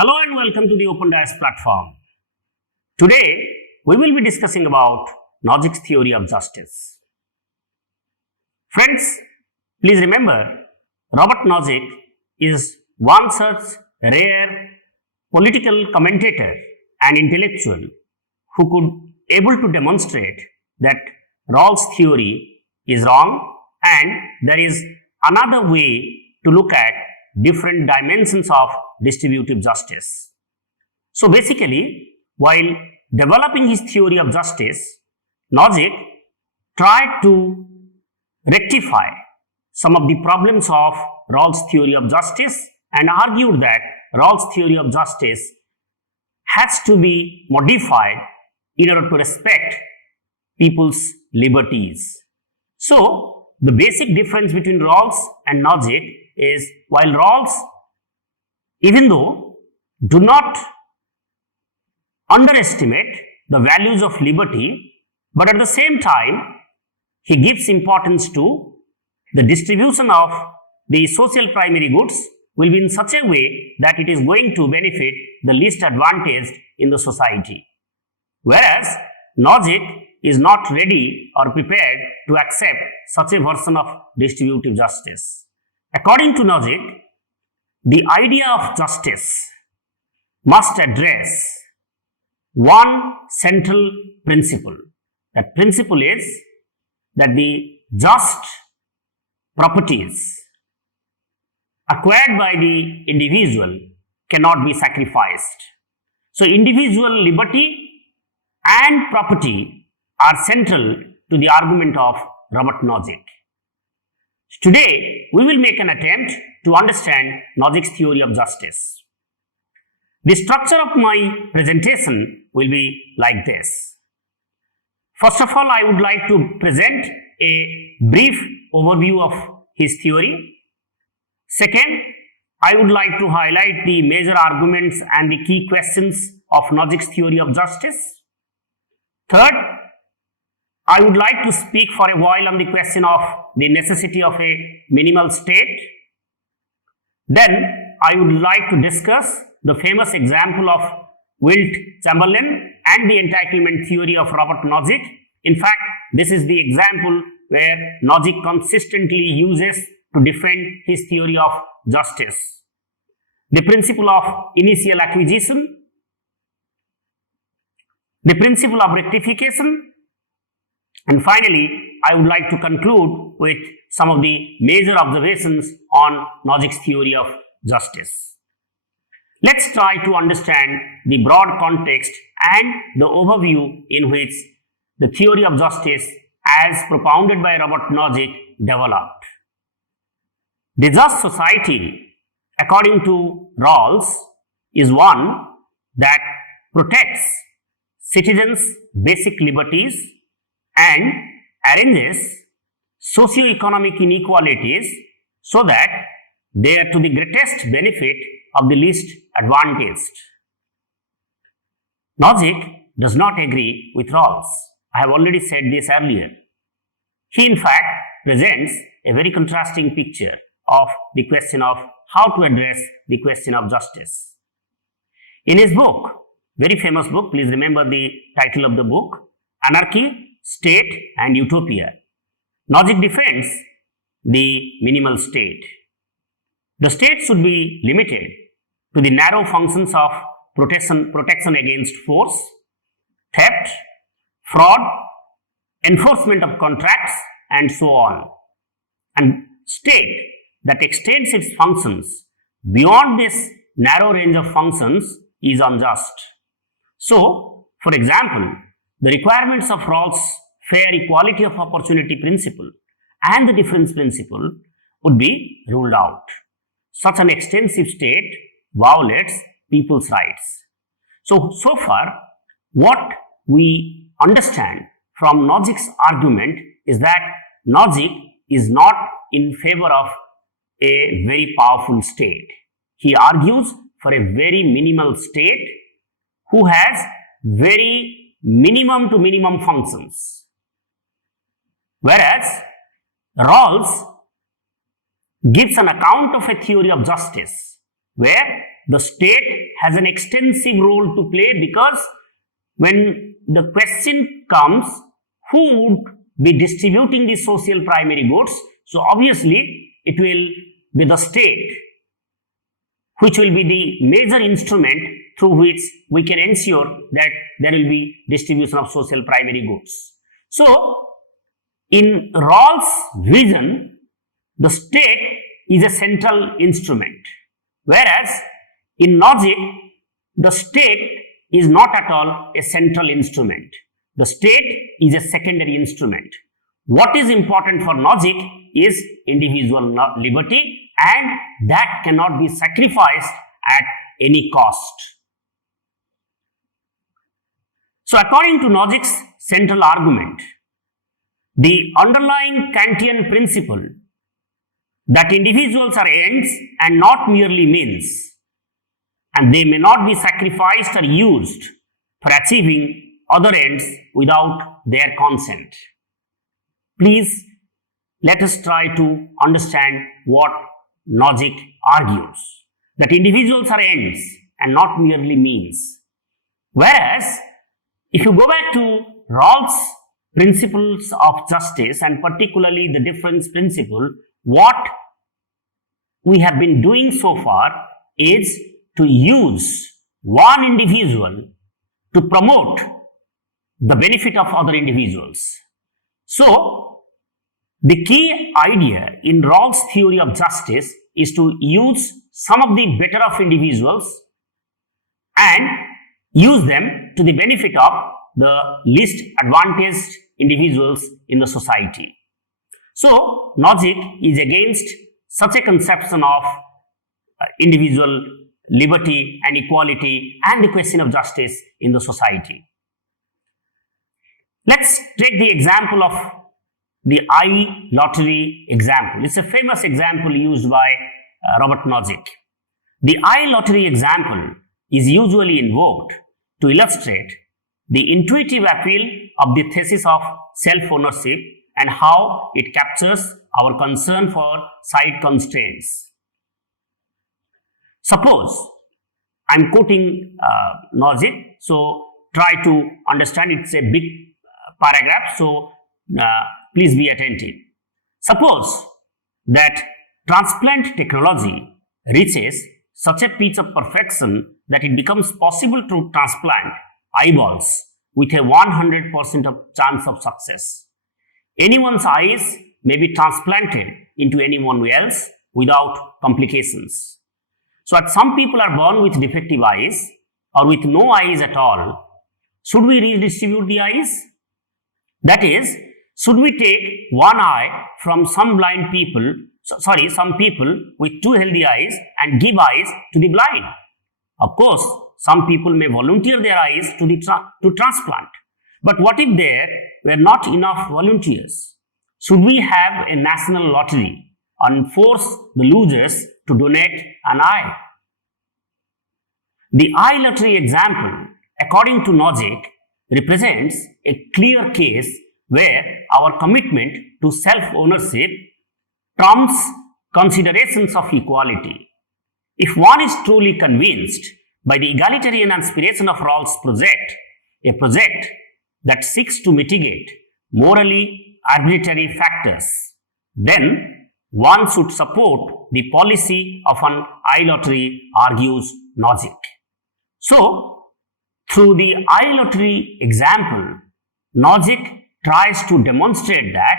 Hello and welcome to the Open Dice platform. Today, we will be discussing about Nogic's theory of justice. Friends, please remember, Robert Nozick is one such rare political commentator and intellectual who could able to demonstrate that Rawls' theory is wrong and there is another way to look at different dimensions of distributive justice. So basically, while developing his theory of justice, Nozick tried to rectify some of the problems of Rawls' theory of justice and argued that Rawls' theory of justice has to be modified in order to respect people's liberties. So, the basic difference between Rawls and Nozick is while Rawls, even though do not underestimate the values of liberty, but at the same time, he gives importance to the distribution of the social primary goods will be in such a way that it is going to benefit the least advantaged in the society. Whereas Nozick is not ready or prepared to accept such a version of distributive justice. According to Nozick, the idea of justice must address one central principle. That principle is that the just properties acquired by the individual cannot be sacrificed. So, individual liberty and property are central to the argument of Robert Nozick. Today, we will make an attempt to understand Nozick's theory of justice. The structure of my presentation will be like this. First of all, I would like to present a brief overview of his theory. Second, I would like to highlight the major arguments and the key questions of Nozick's theory of justice. Third, I would like to speak for a while on the question of the necessity of a minimal state. Then, I would like to discuss the famous example of Wilt Chamberlain and the entitlement theory of Robert Nozick. In fact, this is the example where Nozick consistently uses to defend his theory of justice. The principle of initial acquisition, the principle of rectification, and finally, I would like to conclude with some of the major observations on Nozick's theory of justice. Let's try to understand the broad context and the overview in which the theory of justice as propounded by Robert Nozick developed. The just society, according to Rawls, is one that protects citizens' basic liberties and arranges socio-economic inequalities so that they are to the greatest benefit of the least advantaged. Nozick does not agree with Rawls. I have already said this earlier. He in fact presents a very contrasting picture of the question of how to address the question of justice. In his book, very famous book, please remember the title of the book, Anarchy, State and Utopia, Nozick defends the minimal state. The state should be limited to the narrow functions of protection against force, theft, fraud, enforcement of contracts, and so on. And state that extends its functions beyond this narrow range of functions is unjust. So, for example, the requirements of Rawls' fair equality of opportunity principle and the difference principle would be ruled out. Such an extensive state violates people's rights. So far, what we understand from Nozick's argument is that Nozick is not in favor of a very powerful state. He argues for a very minimal state who has very minimum to minimum functions. Whereas Rawls gives an account of a theory of justice where the state has an extensive role to play, because when the question comes, who would be distributing the social primary goods? So obviously it will be the state, which will be the major instrument through which we can ensure that there will be distribution of social primary goods. So in Rawls' vision, the state is a central instrument, whereas in Nozick, the state is not at all a central instrument. The state is a secondary instrument. What is important for Nozick is individual liberty, and that cannot be sacrificed at any cost. So according to Nozick's central argument, the underlying Kantian principle that individuals are ends and not merely means, and they may not be sacrificed or used for achieving other ends without their consent. Please let us try to understand what Nozick argues, that individuals are ends and not merely means. Whereas, if you go back to Rawls' principles of justice, and particularly the difference principle, what we have been doing so far is to use one individual to promote the benefit of other individuals. So, the key idea in Rawls' theory of justice is to use some of the better of individuals and use them to the benefit of the least advantaged individuals in the society. So, Nozick is against such a conception of individual liberty and equality and the question of justice in the society. Let's take the example of the eye lottery example. It's a famous example used by Robert Nozick. The eye lottery example is usually invoked to illustrate the intuitive appeal of the thesis of self-ownership and how it captures our concern for side constraints. Suppose I'm quoting Nozick, so try to understand. It's a big paragraph, so please be attentive. Suppose that transplant technology reaches such a pitch of perfection that it becomes possible to transplant eyeballs with a 100% of chance of success. Anyone's eyes may be transplanted into anyone else without complications. So, as some people are born with defective eyes or with no eyes at all, should we redistribute the eyes? That is, should we take one eye from some some people with two healthy eyes and give eyes to the blind? Of course, some people may volunteer their eyes to transplant. But what if there were not enough volunteers? Should we have a national lottery and force the losers to donate an eye? The eye lottery example, according to Nozick, represents a clear case where our commitment to self-ownership trumps considerations of equality. If one is truly convinced by the egalitarian aspiration of Rawls' project, a project that seeks to mitigate morally arbitrary factors, then one should support the policy of an eye lottery, argues Nozick. So, through the eye lottery example, Nozick tries to demonstrate that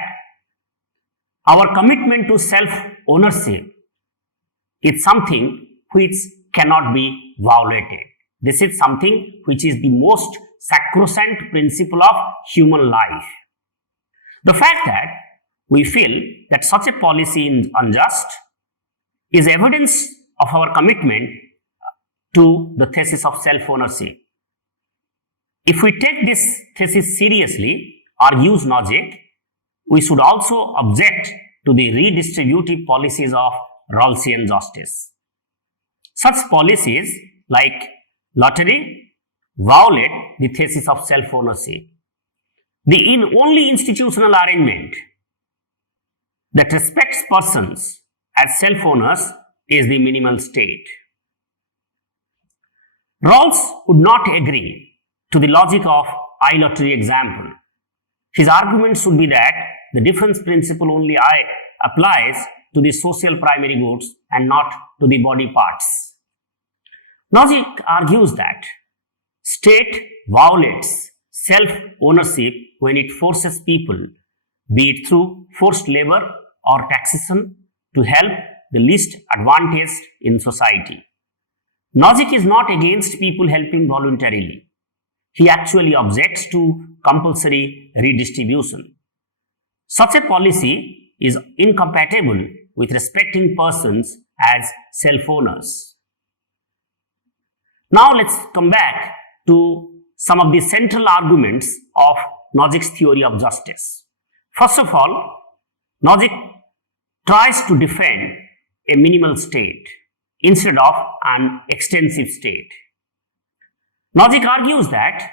our commitment to self-ownership is something which cannot be violated. This is something which is the most sacrosanct principle of human life. The fact that we feel that such a policy is unjust is evidence of our commitment to the thesis of self-ownership. If we take this thesis seriously, argues Nozick, we should also object to the redistributive policies of Rawlsian justice. Such policies like lottery violate the thesis of self-ownership. The only institutional arrangement that respects persons as self-owners is the minimal state. Rawls would not agree to the logic of I-lottery example. His arguments would be that the difference principle only applies to the social primary goods and not to the body parts. Logic argues that state violates self-ownership when it forces people, be it through forced labor or taxation, to help the least advantaged in society. Logic is not against people helping voluntarily. He actually objects to compulsory redistribution. Such a policy is incompatible with respecting persons as self-owners. Now let's come back to some of the central arguments of Logic's theory of justice. First of all, Logic tries to defend a minimal state instead of an extensive state. Logic argues that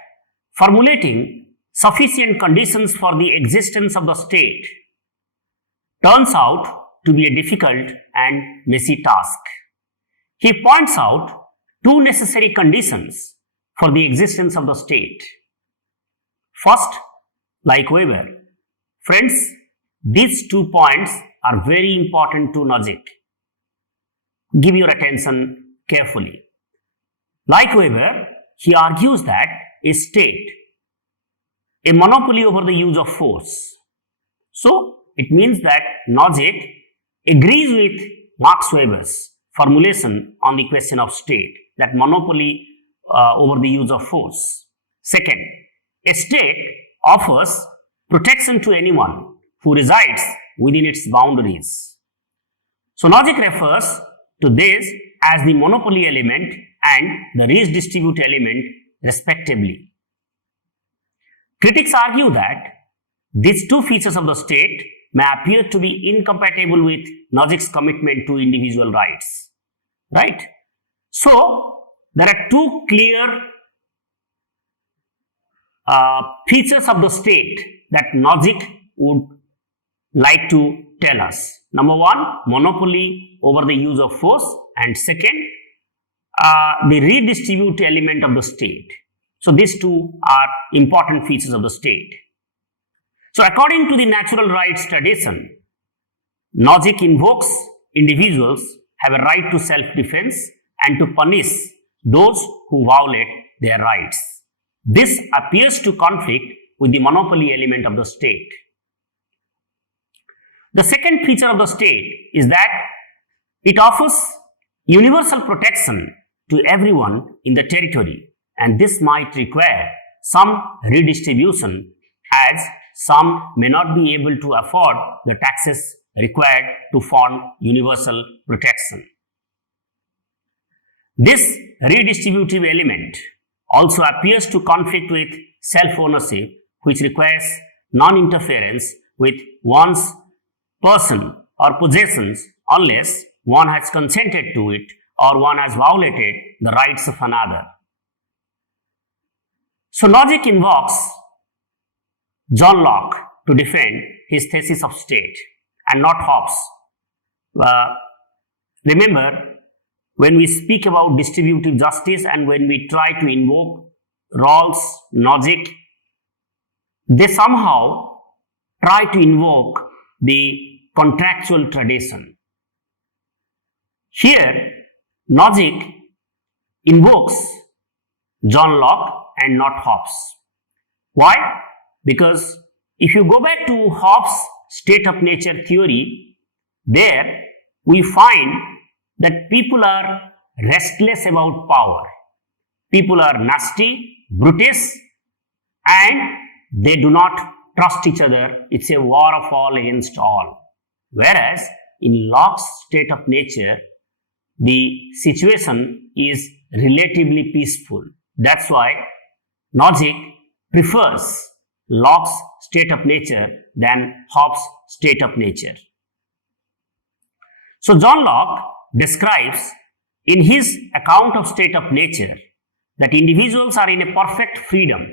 formulating sufficient conditions for the existence of the state turns out to be a difficult and messy task. He points out two necessary conditions for the existence of the state. First, like Weber. Friends, these 2 points are very important to Logic. Give your attention carefully. Like Weber, he argues that a state, a monopoly over the use of force. So, it means that Logic agrees with Max Weber's formulation on the question of state, that monopoly over the use of force. Second, a state offers protection to anyone who resides within its boundaries. So, Logic refers to this as the monopoly element and the redistribute element respectively. Critics argue that these two features of the state may appear to be incompatible with Logic's commitment to individual rights. Right? So, there are two clear features of the state that Logic would like to tell us. Number one, monopoly over the use of force, and second, the redistribute element of the state. So, these two are important features of the state. So, according to the natural rights tradition, Logic invokes individuals have a right to self-defense and to punish those who violate their rights. This appears to conflict with the monopoly element of the state. The second feature of the state is that it offers universal protection to everyone in the territory, and this might require some redistribution as some may not be able to afford the taxes required to fund universal protection. This redistributive element also appears to conflict with self-ownership, which requires non-interference with one's person or possessions unless one has consented to it or one has violated the rights of another. So, Logic invokes John Locke to defend his thesis of state and not Hobbes. Remember, when we speak about distributive justice and when we try to invoke Rawls' logic, they somehow try to invoke the contractual tradition. Here, Logic invokes John Locke and not Hobbes. Why? Because if you go back to Hobbes' state of nature theory, there we find that people are restless about power. People are nasty, brutish, and they do not trust each other. It's a war of all against all. Whereas in Locke's state of nature, the situation is relatively peaceful. That's why Logic prefers Locke's state of nature than Hobbes' state of nature. So, John Locke describes in his account of state of nature that individuals are in a perfect freedom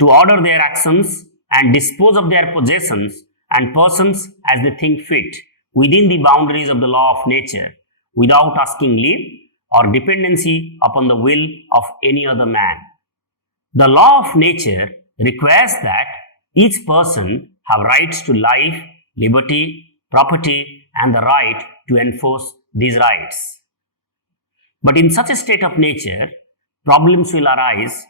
to order their actions and dispose of their possessions and persons as they think fit within the boundaries of the law of nature without asking leave or dependency upon the will of any other man. The law of nature requires that each person have rights to life, liberty, property, and the right to enforce these rights. But in such a state of nature, problems will arise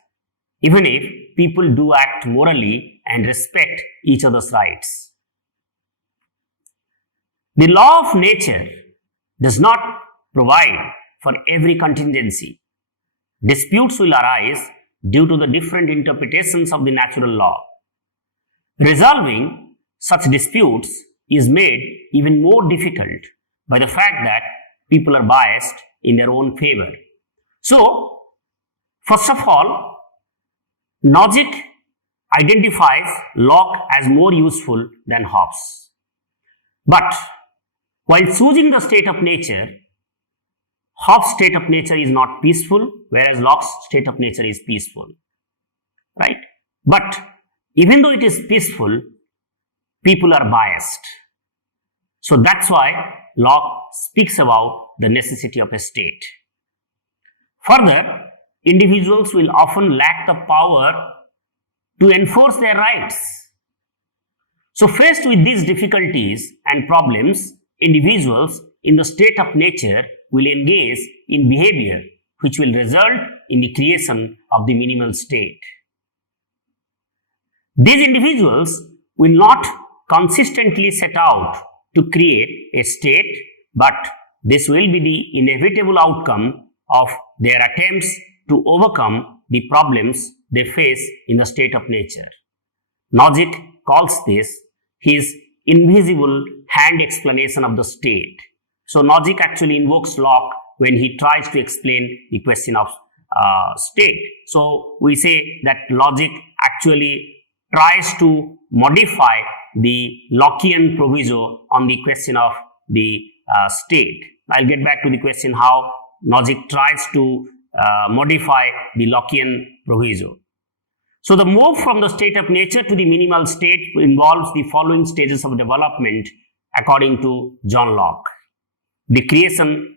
even if people do act morally and respect each other's rights. The law of nature does not provide for every contingency. Disputes will arise due to the different interpretations of the natural law. Resolving such disputes is made even more difficult by the fact that people are biased in their own favor. So, first of all, Nozick identifies Locke as more useful than Hobbes. But while choosing the state of nature, Hobbes' state of nature is not peaceful, whereas Locke's state of nature is peaceful. Right? But even though it is peaceful, people are biased. So that's why Locke speaks about the necessity of a state. Further, individuals will often lack the power to enforce their rights. So faced with these difficulties and problems, individuals in the state of nature will engage in behavior which will result in the creation of the minimal state. These individuals will not consistently set out to create a state, but this will be the inevitable outcome of their attempts to overcome the problems they face in the state of nature. Nozick calls this his invisible hand explanation of the state. So Nozick actually invokes Locke when he tries to explain the question of state. So we say that logic actually tries to modify the Lockean proviso on the question of the state. I'll get back to the question how Nozick tries to modify the Lockean proviso. So the move from the state of nature to the minimal state involves the following stages of development according to John Locke. The creation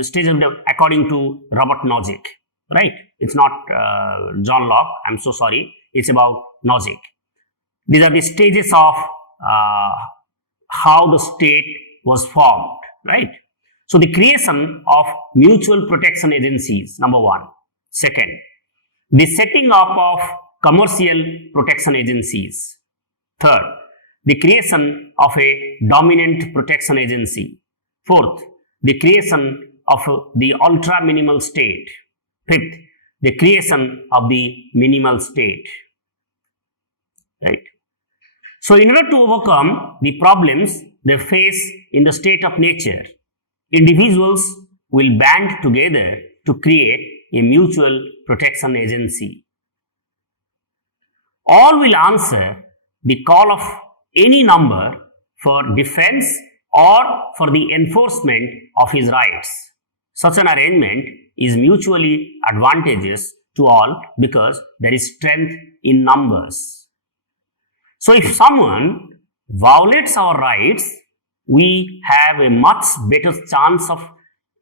stage according to Robert Nozick, right? It's not John Locke, I'm so sorry, it's about Nozick. These are the stages of how the state was formed, right? So the creation of mutual protection agencies, number one. Second, the setting up of commercial protection agencies. Third, the creation of a dominant protection agency. Fourth, the creation of the ultra minimal state. Fifth, the creation of the minimal state. Right? So in order to overcome the problems they face in the state of nature, individuals will band together to create a mutual protection agency. All will answer the call of any number for defense or for the enforcement of his rights. Such an arrangement is mutually advantageous to all because there is strength in numbers. So if someone violates our rights, we have a much better chance of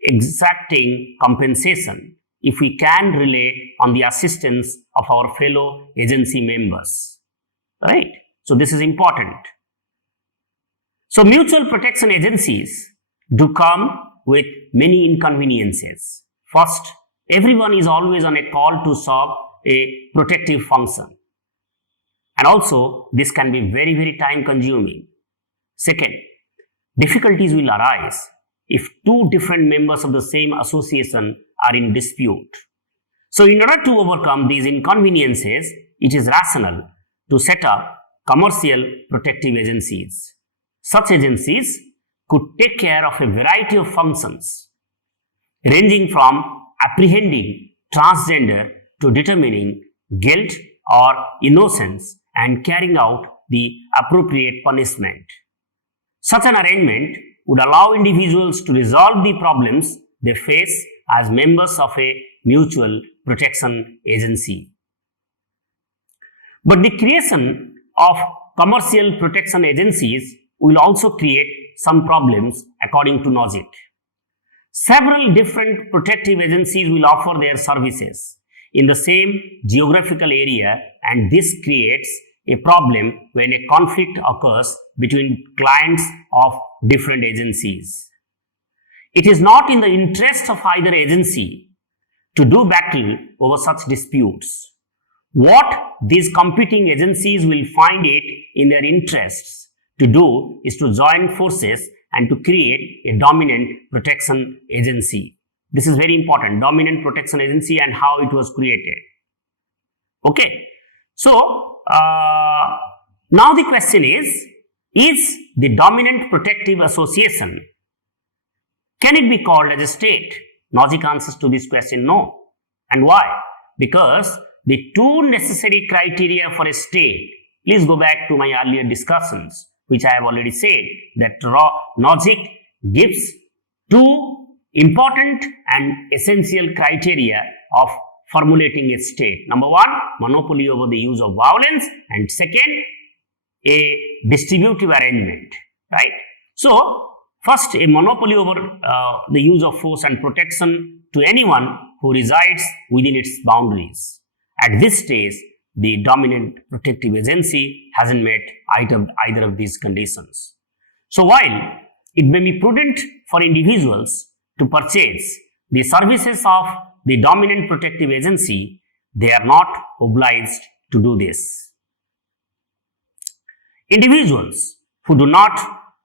exacting compensation if we can rely on the assistance of our fellow agency members. Right? So this is important. So mutual protection agencies do come with many inconveniences. First, everyone is always on a call to serve a protective function. And also, this can be very, very time consuming. Second, difficulties will arise if two different members of the same association are in dispute. So in order to overcome these inconveniences, it is rational to set up commercial protective agencies. Such agencies could take care of a variety of functions, ranging from apprehending transgender to determining guilt or innocence and carrying out the appropriate punishment. Such an arrangement would allow individuals to resolve the problems they face as members of a mutual protection agency. But the creation of commercial protection agencies will also create some problems according to Nozick. Several different protective agencies will offer their services in the same geographical area, and this creates a problem when a conflict occurs between clients of different agencies. It is not in the interest of either agency to do battle over such disputes. What these competing agencies will find it in their interests to do is to join forces and to create a dominant protection agency. This is very important, dominant protection agency and how it was created. Okay, so now the question is the dominant protective association, can it be called as a state? Nozick answers to this question no. And why? Because the two necessary criteria for a state, please go back to my earlier discussions, which I have already said, that Nozick gives two important and essential criteria of formulating a state. Number one, monopoly over the use of violence, and second, a distributive arrangement, right? So, first, a monopoly over the use of force and protection to anyone who resides within its boundaries. At this stage, the dominant protective agency hasn't met either of these conditions. So, while it may be prudent for individuals to purchase the services of the dominant protective agency, they are not obliged to do this. Individuals who do not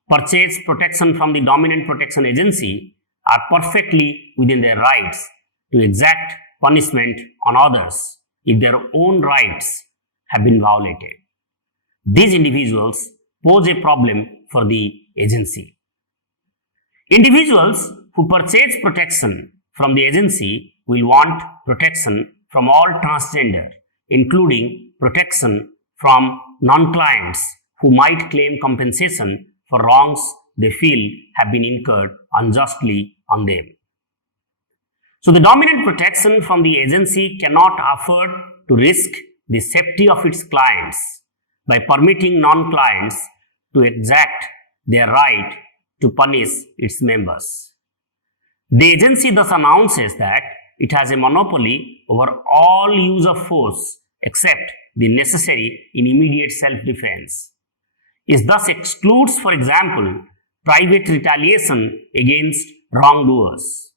purchase protection from the dominant protection agency are perfectly within their rights to exact punishment on others if their own rights have been violated. These individuals pose a problem for the agency. Individuals who purchase protection from the agency will want protection from all transgender, including protection from non-clients who might claim compensation for wrongs they feel have been incurred unjustly on them. So, the dominant protection from the agency cannot afford to risk the safety of its clients by permitting non-clients to exact their right to punish its members. The agency thus announces that it has a monopoly over all use of force except the necessary in immediate self-defense. It thus excludes, for example, private retaliation against wrongdoers.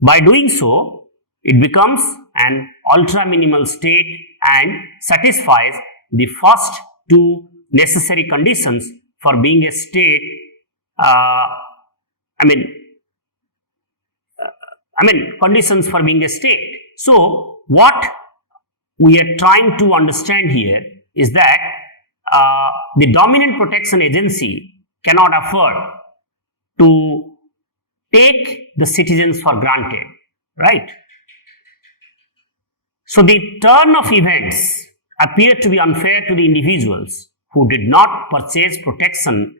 By doing so, it becomes an ultra-minimal state and satisfies the first two necessary conditions for being a state. Conditions for being a state. So, what we are trying to understand here is that the dominant protection agency cannot afford to take the citizens for granted, right? So, the turn of events appear to be unfair to the individuals who did not purchase protection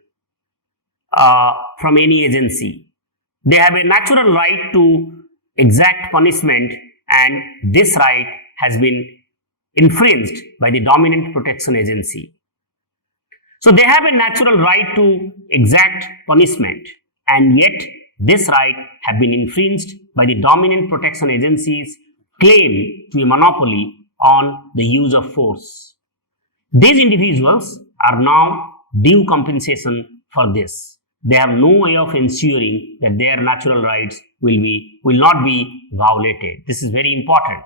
from any agency. They have a natural right to exact punishment, and this right has been infringed by the dominant protection agency. So, they have a natural right to exact punishment, and yet this right has been infringed by the dominant protection agency's claim to a monopoly on the use of force. These individuals are now due compensation for this. They have no way of ensuring that their natural rights will not be violated. This is very important.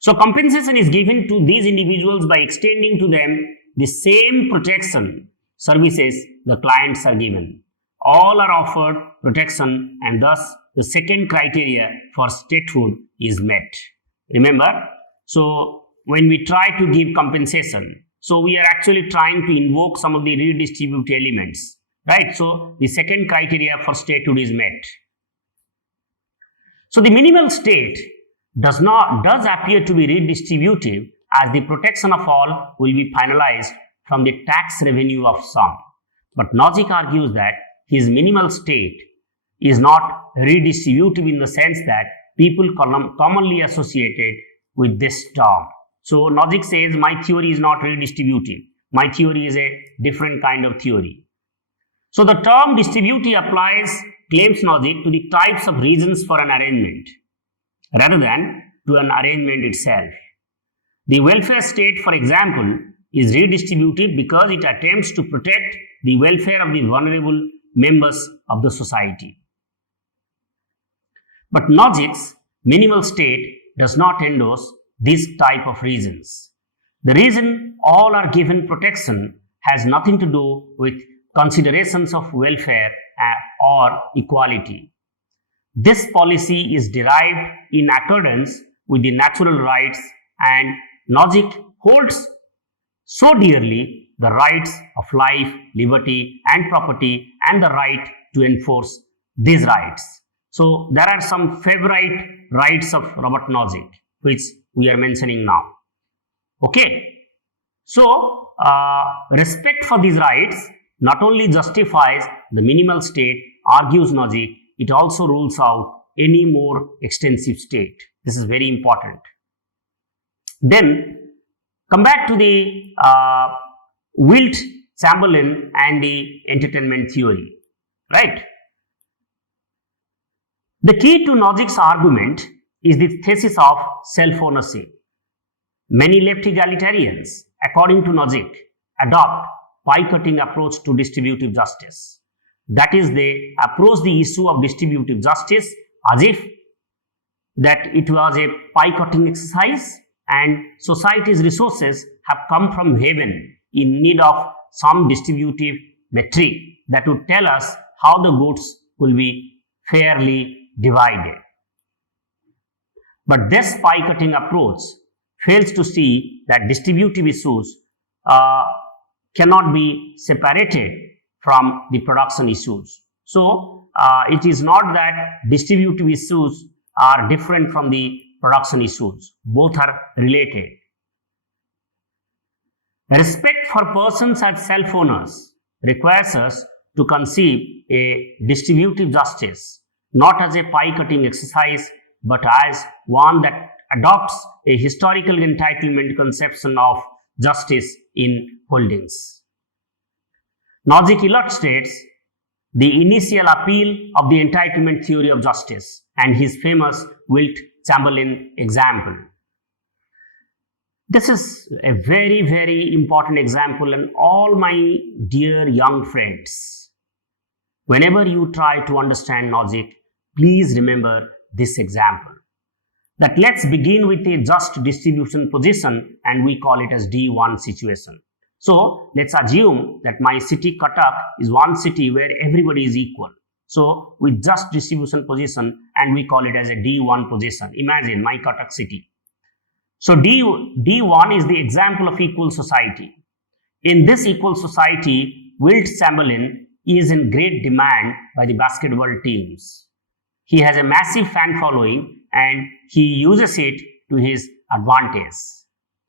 So, compensation is given to these individuals by extending to them the same protection services the clients are given. All are offered protection, and thus the second criteria for statehood is met. Remember, so when we try to give compensation, so we are actually trying to invoke some of the redistributive elements, right? So the second criteria for statehood is met. So the minimal state does appear to be redistributive, as the protection of all will be finalized from the tax revenue of some. But Nozick argues that his minimal state is not redistributive in the sense that people commonly associated with this term. So Nozick says my theory is not redistributive. My theory is a different kind of theory. So the term distributive applies claims logic to the types of reasons for an arrangement rather than to an arrangement itself. The welfare state, for example, is redistributive because it attempts to protect the welfare of the vulnerable members of the society. But logic's minimal state does not endorse this type of reasons. The reason all are given protection has nothing to do with considerations of welfare or equality. This policy is derived in accordance with the natural rights, and logic holds so dearly the rights of life, liberty and property and the right to enforce these rights. So there are some favorite rights of Robert Nozick which we are mentioning now. Okay. So respect for these rights not only justifies the minimal state, argues Nozick, it also rules out any more extensive state. This is very important. Then come back to the Wilt, Chamberlain and the entertainment theory, right? The key to Nozick's argument is the thesis of self-ownership. Many left egalitarians, according to Nozick, adopt pie-cutting approach to distributive justice. That is, they approach the issue of distributive justice as if that it was a pie-cutting exercise and society's resources have come from heaven in need of some distributive metric that would tell us how the goods will be fairly divided. But this pie-cutting approach fails to see that distributive issues cannot be separated from the production issues. So, it is not that distributive issues are different from the production issues. Both are related. Respect for persons as self-owners requires us to conceive a distributive justice not as a pie-cutting exercise but as one that adopts a historical entitlement conception of justice in holdings. Nozick illustrates the initial appeal of the entitlement theory of justice and his famous Wilt-Chamberlain example. This is a very, very important example, and all my dear young friends, whenever you try to understand Nozick, please remember this example. That let's begin with a just distribution position and we call it as D1 situation. So let's assume that my city Cuttack is one city where everybody is equal. So with just distribution position and we call it as a D1 position. Imagine my Cuttack city. So D1 is the example of equal society. In this equal society, Wilt Chamberlain is in great demand by the basketball teams. He has a massive fan following and he uses it to his advantage.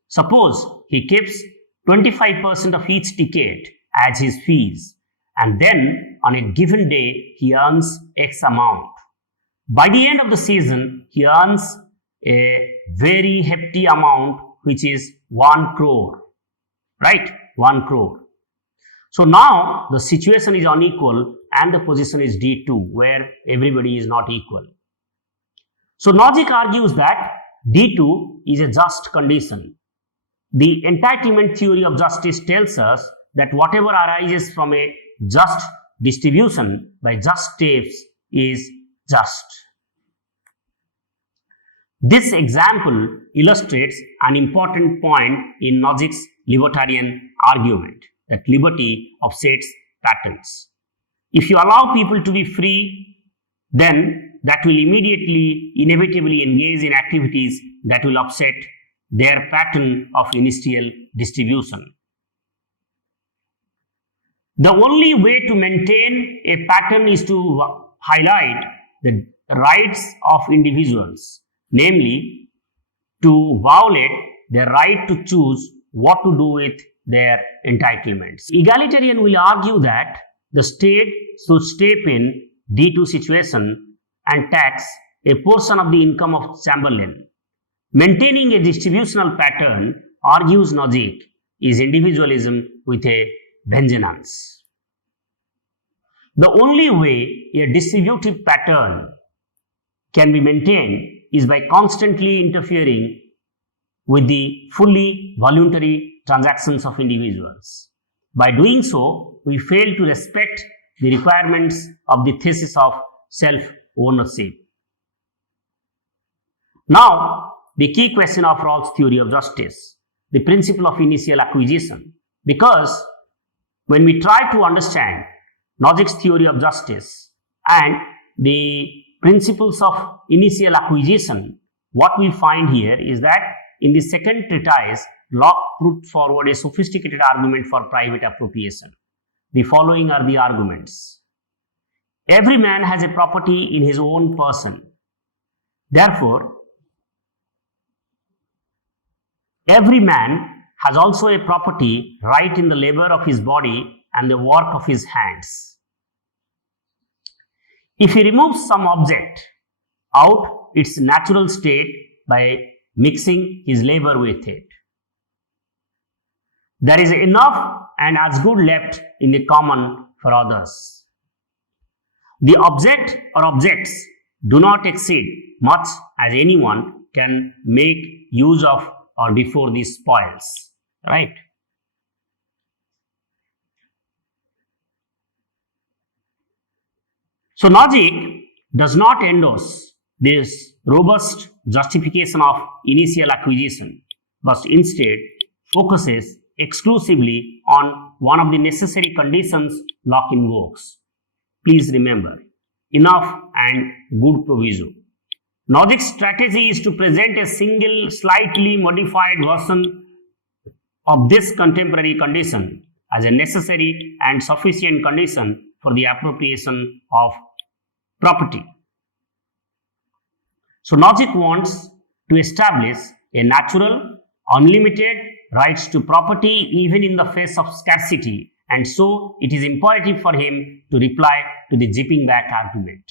Suppose he keeps 25% of each ticket as his fees, and then on a given day he earns X amount. By the end of the season, he earns a very hefty amount which is 1 crore, right? 1 crore. So now the situation is unequal and the position is D2 where everybody is not equal. So Nozick argues that D2 is a just condition. The entitlement theory of justice tells us that whatever arises from a just distribution by just steps is just. This example illustrates an important point in Nozick's libertarian argument, that liberty offsets patterns. If you allow people to be free, then that will inevitably engage in activities that will upset their pattern of initial distribution. The only way to maintain a pattern is to highlight the rights of individuals, namely to violate their right to choose what to do with their entitlements. Egalitarian will argue that the state should step in D2 situation and tax a portion of the income of Chamberlain. Maintaining a distributional pattern, argues Nozick, is individualism with a vengeance. The only way a distributive pattern can be maintained is by constantly interfering with the fully voluntary transactions of individuals. By doing so, we fail to respect the requirements of the thesis of self-ownership. Now, the key question of Rawls' theory of justice, the principle of initial acquisition. Because when we try to understand Nozik's theory of justice and the principles of initial acquisition, what we find here is that in the second treatise, Locke put forward a sophisticated argument for private appropriation. The following are the arguments. Every man has a property in his own person. Therefore, every man has also a property right in the labor of his body and the work of his hands. If he removes some object out its natural state by mixing his labor with it, there is enough and as good left in the common for others. The object or objects do not exceed much as anyone can make use of or before these spoils, right? So Nozick does not endorse this robust justification of initial acquisition, but instead focuses exclusively on one of the necessary conditions Locke invokes. Please remember, enough and good proviso. Nozick's strategy is to present a single, slightly modified version of this contemporary condition as a necessary and sufficient condition for the appropriation of property. So Nozick wants to establish a natural, unlimited rights to property even in the face of scarcity, and so it is imperative for him to reply to the zipping back argument.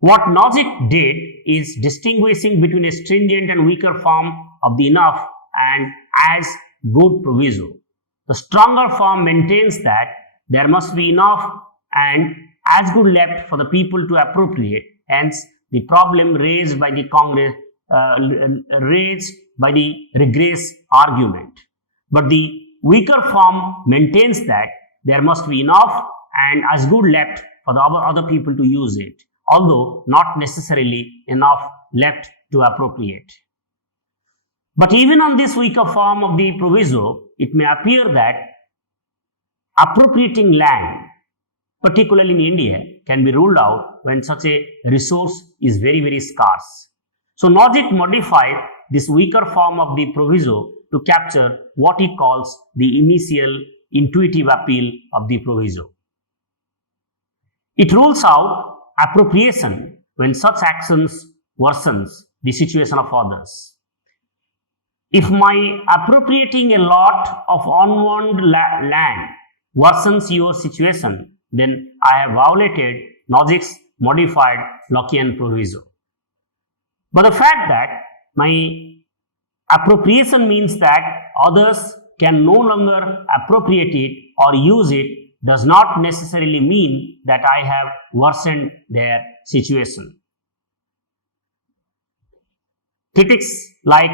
What Nozick did is distinguishing between a stringent and weaker form of the enough and as good proviso. The stronger form maintains that there must be enough and as good left for the people to appropriate, hence the problem raised by the Congress, raised by the regress argument. But the weaker form maintains that there must be enough and as good left for the other people to use it, although not necessarily enough left to appropriate. But even on this weaker form of the proviso, it may appear that appropriating land, particularly in India, can be ruled out when such a resource is very, very scarce. So Nozick modified this weaker form of the proviso to capture what he calls the initial intuitive appeal of the proviso. It rules out appropriation when such actions worsens the situation of others. If my appropriating a lot of unwanted land worsens your situation, then I have violated Nozick's modified Lockean proviso. But the fact that my appropriation means that others can no longer appropriate it or use it does not necessarily mean that I have worsened their situation. Critics like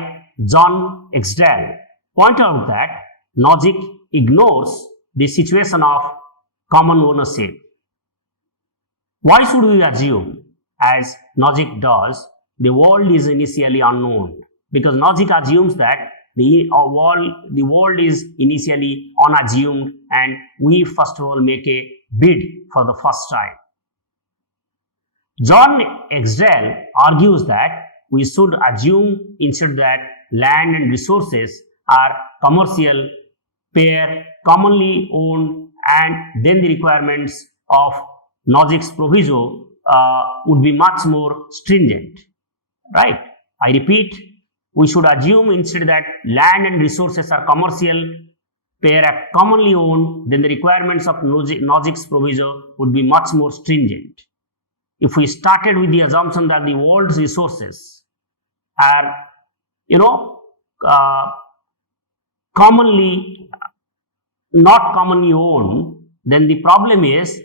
John Exdale point out that Nozick ignores the situation of common ownership. Why should we assume, as Nozick does, the world is initially unknown? Because Nozick assumes that the world is initially unassumed and we first of all make a bid for the first time. John Exdale argues that we should assume instead that land and resources are commercial, pair, commonly owned, and then the requirements of Nozick's proviso would be much more stringent, right? I repeat, we should assume instead that land and resources are commercial, pair, are commonly owned, then the requirements of Nozick's proviso would be much more stringent. If we started with the assumption that the world's resources are, not commonly owned, then the problem is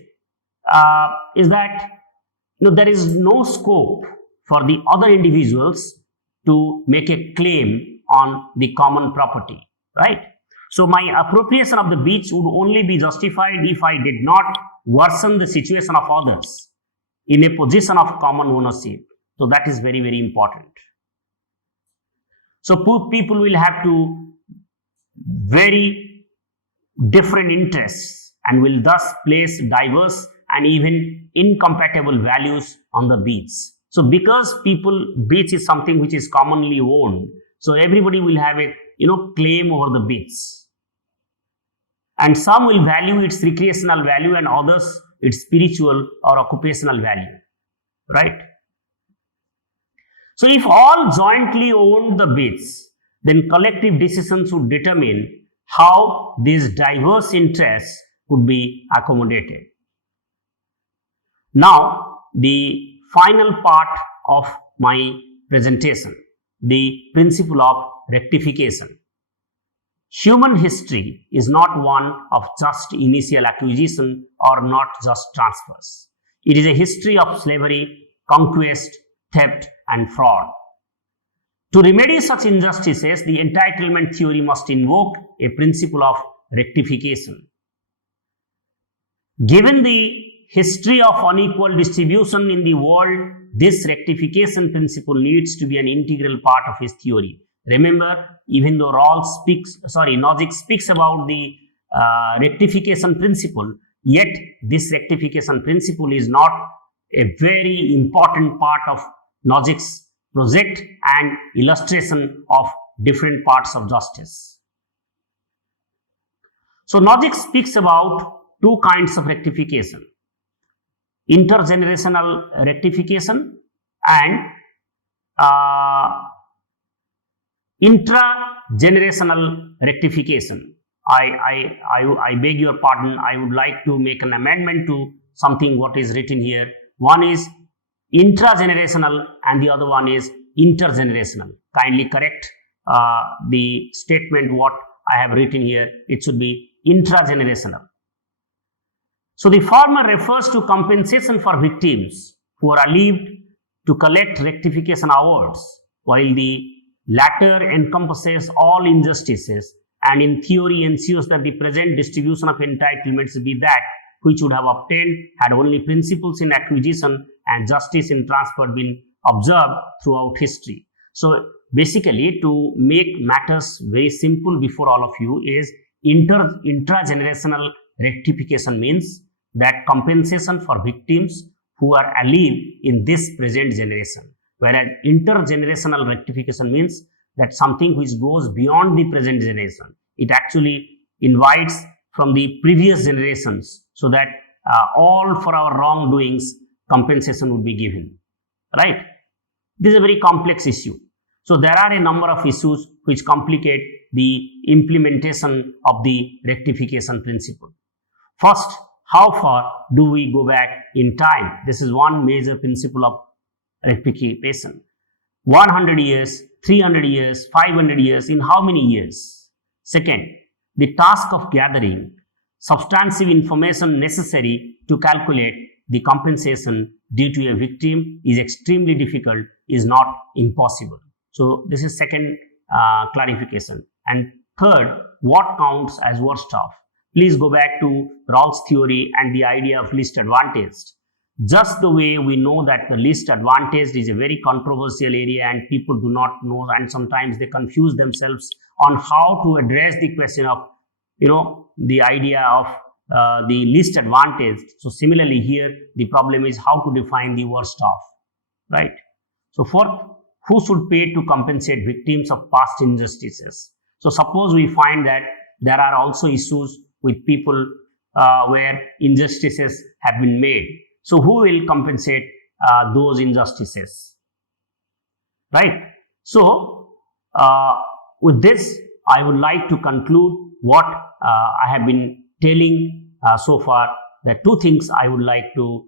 is that there is no scope for the other individuals to make a claim on the common property, right? So my appropriation of the beach would only be justified if I did not worsen the situation of others in a position of common ownership. So that is very, very important. So people will have to very different interests and will thus place diverse and even incompatible values on the beach. So because beach is something which is commonly owned, so everybody will have a claim over the beach, and some will value its recreational value and others its spiritual or occupational value, right? So if all jointly owned the beach, then collective decisions would determine how these diverse interests could be accommodated. Now, the final part of my presentation, the principle of rectification. Human history is not one of just initial acquisition or not just transfers. It is a history of slavery, conquest, theft, and fraud. To remedy such injustices, the entitlement theory must invoke a principle of rectification. Given the history of unequal distribution in the world, this rectification principle needs to be an integral part of his theory. Remember, even though Nozick speaks about the rectification principle, yet this rectification principle is not a very important part of Nozick's project and illustration of different parts of justice. So Nozick speaks about two kinds of rectification: intergenerational rectification and intragenerational rectification. I beg your pardon, I would like to make an amendment to something what is written here. One is intragenerational and the other one is intergenerational. Kindly correct the statement what I have written here. It should be intragenerational. So the former refers to compensation for victims who are alive to collect rectification awards, while the latter encompasses all injustices and in theory ensures that the present distribution of entitlements be that which would have obtained had only principles in acquisition and justice in transfer been observed throughout history. So basically, to make matters very simple before all of you, is intragenerational rectification means that compensation for victims who are alive in this present generation, whereas intergenerational rectification means that something which goes beyond the present generation. It actually invites from the previous generations, so that all for our wrongdoings compensation would be given, right? This is a very complex issue. So there are a number of issues which complicate the implementation of the rectification principle. First, how far do we go back in time? This is one major principle of rectification. 100 years, 300 years, 500 years, in how many years? Second, the task of gathering substantive information necessary to calculate the compensation due to a victim is extremely difficult, is not impossible. So this is second clarification. And third, what counts as worst off? Please go back to Rawls' theory and the idea of least advantaged. Just the way we know that the least advantaged is a very controversial area and people do not know, and sometimes they confuse themselves on how to address the question of, the idea of the least advantaged. So similarly here, the problem is how to define the worst off, right? So fourth, who should pay to compensate victims of past injustices? So suppose we find that there are also issues with people where injustices have been made. So who will compensate those injustices, right? So with this, I would like to conclude what I have been telling so far. There are two things I would like to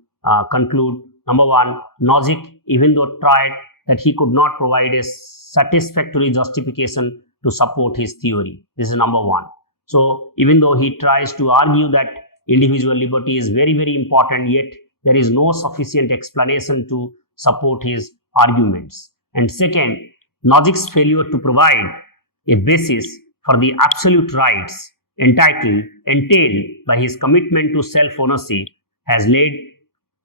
conclude. Number one, Nozick, even though tried, that he could not provide a satisfactory justification to support his theory. This is number one. So even though he tries to argue that individual liberty is very, very important, yet there is no sufficient explanation to support his arguments. And second, Nojik's failure to provide a basis for the absolute rights entailed by his commitment to self-ownership has led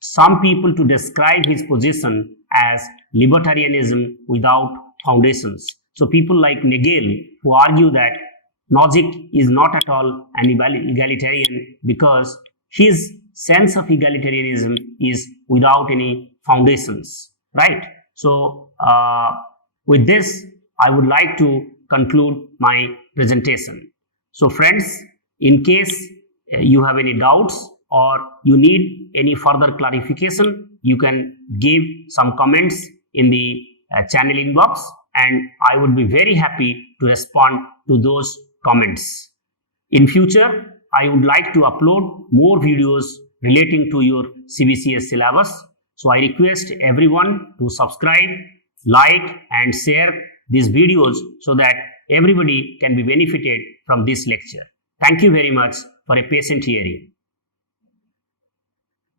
some people to describe his position as libertarianism without foundations. So people like Nagel, who argue that Nojik is not at all an egalitarian because his sense of egalitarianism is without any foundations, right? So with this, I would like to conclude my presentation. So friends, in case you have any doubts or you need any further clarification, you can give some comments in the channel inbox, and I would be very happy to respond to those comments. In future, I would like to upload more videos relating to your CBCS syllabus. So I request everyone to subscribe, like and share these videos so that everybody can be benefited from this lecture. Thank you very much for a patient hearing.